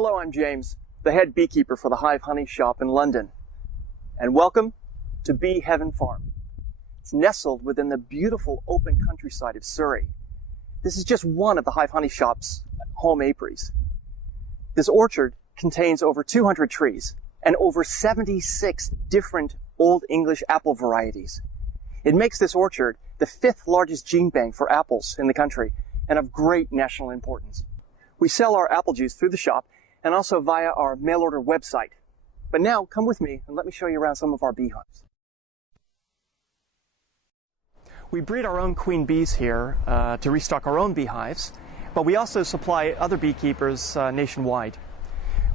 Hello, I'm James, the head beekeeper for the Hive Honey Shop in London. And welcome to Bee Heaven Farm. It's nestled within the beautiful open countryside of Surrey. This is just one of the Hive Honey Shop's home apiaries. This orchard contains over 200 trees and over 76 different Old English apple varieties. It makes this orchard the 5th largest gene bank for apples in the country and of great national importance. We sell our apple juice through the shop and also via our mail order website. But now come with me and let me show you around some of our beehives. We breed our own queen bees here to restock our own beehives, but we also supply other beekeepers nationwide.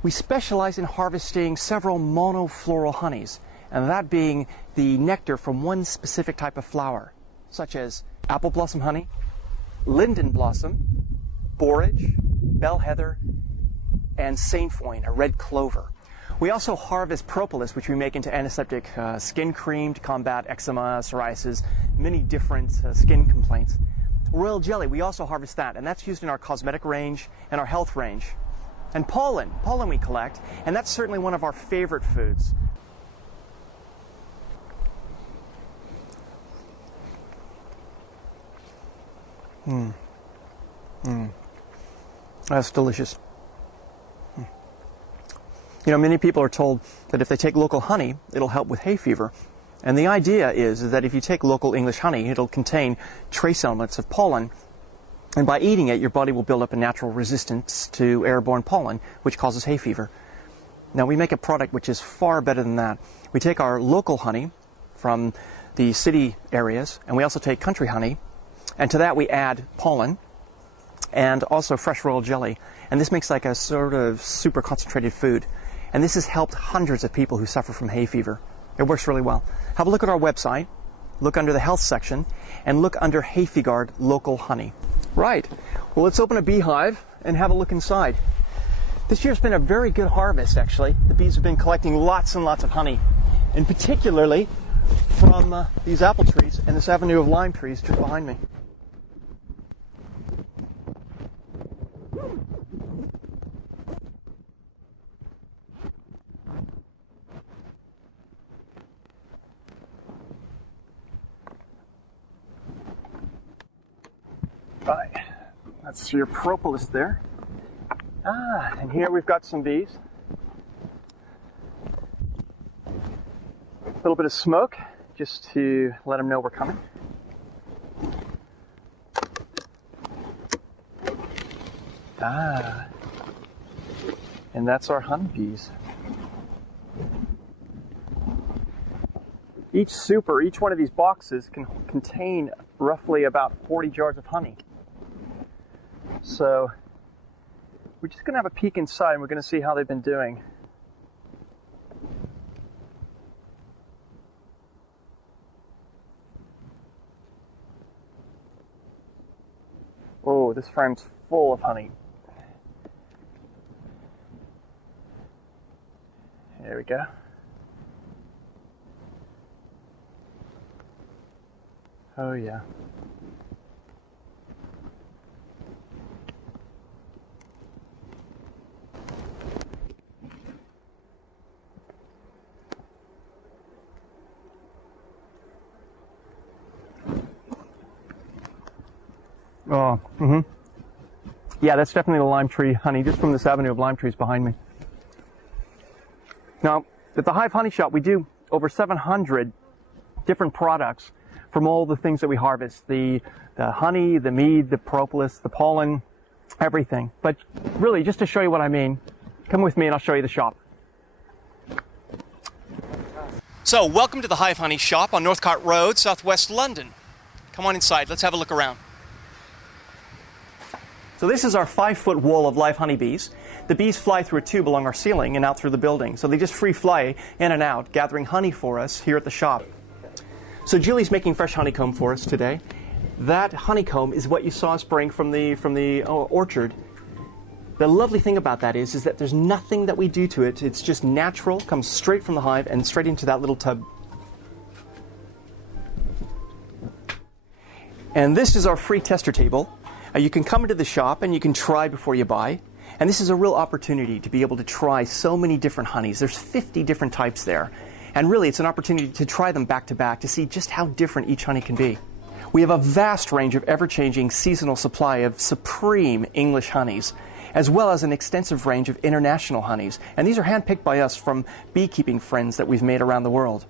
We specialize in harvesting several monofloral honeys, and that being the nectar from one specific type of flower, such as apple blossom honey, linden blossom, borage, bell heather, and sainfoin, a red clover. We also harvest propolis, which we make into antiseptic skin cream to combat eczema, psoriasis, many different skin complaints. Royal jelly, we also harvest that, and that's used in our cosmetic range and our health range. And pollen we collect, and that's certainly one of our favorite foods. That's delicious. You know, many people are told that if they take local honey, it'll help with hay fever. And the idea is that if you take local English honey, it'll contain trace elements of pollen. And by eating it, your body will build up a natural resistance to airborne pollen, which causes hay fever. Now, we make a product which is far better than that. We take our local honey from the city areas, and we also take country honey. And to that, we add pollen and also fresh royal jelly. And this makes like a sort of super concentrated food. And this has helped hundreds of people who suffer from hay fever. It works really well. Have a look at our website, look under the health section, and look under Hayfigard Local Honey. Right. Well, let's open a beehive and have a look inside. This year's been a very good harvest, actually. The bees have been collecting lots and lots of honey, and particularly from these apple trees and this avenue of lime trees just behind me. Right, that's your propolis there. And here we've got some bees. A little bit of smoke, just to let them know we're coming. And that's our honeybees. Each one of these boxes can contain roughly about 40 jars of honey. So we're just going to have a peek inside and we're going to see how they've been doing. Oh, this frame's full of honey. There we go. Oh yeah. Oh, yeah, that's definitely the lime tree honey, just from this avenue of lime trees behind me. Now, at the Hive Honey Shop, we do over 700 different products from all the things that we harvest. The honey, the mead, the propolis, the pollen, everything. But really, just to show you what I mean, come with me and I'll show you the shop. So, welcome to the Hive Honey Shop on Northcott Road, Southwest London. Come on inside, let's have a look around. So this is our 5-foot wall of live honeybees. The bees fly through a tube along our ceiling and out through the building. So they just free fly in and out, gathering honey for us here at the shop. So Julie's making fresh honeycomb for us today. That honeycomb is what you saw spraying from the orchard. The lovely thing about that is that there's nothing that we do to it. It's just natural, comes straight from the hive and straight into that little tub. And this is our free tester table. You can come into the shop and you can try before you buy. And this is a real opportunity to be able to try so many different honeys. There's 50 different types there. And really, it's an opportunity to try them back to back to see just how different each honey can be. We have a vast range of ever-changing seasonal supply of supreme English honeys, as well as an extensive range of international honeys. And these are handpicked by us from beekeeping friends that we've made around the world.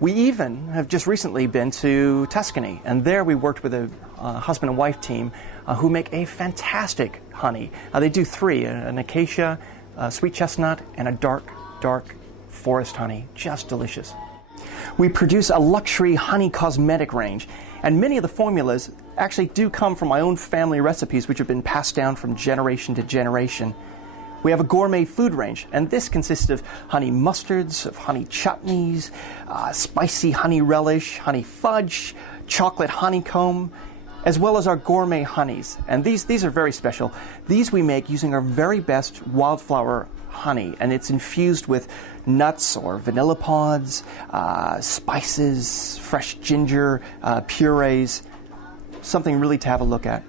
We even have just recently been to Tuscany, and there we worked with a husband and wife team who make a fantastic honey. They do three, an acacia, a sweet chestnut, and a dark forest honey. Just delicious. We produce a luxury honey cosmetic range, and many of the formulas actually do come from my own family recipes, which have been passed down from generation to generation. We have a gourmet food range, and this consists of honey mustards, of honey chutneys, spicy honey relish, honey fudge, chocolate honeycomb, as well as our gourmet honeys. And these are very special. These we make using our very best wildflower honey, and it's infused with nuts or vanilla pods, spices, fresh ginger, purees, something really to have a look at.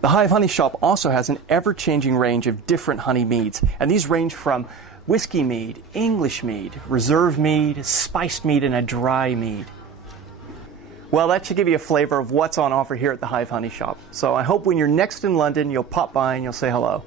The Hive Honey Shop also has an ever-changing range of different honey meads, and these range from whiskey mead, English mead, reserve mead, spiced mead, and a dry mead. Well, that should give you a flavor of what's on offer here at the Hive Honey Shop. So I hope when you're next in London, you'll pop by and you'll say hello.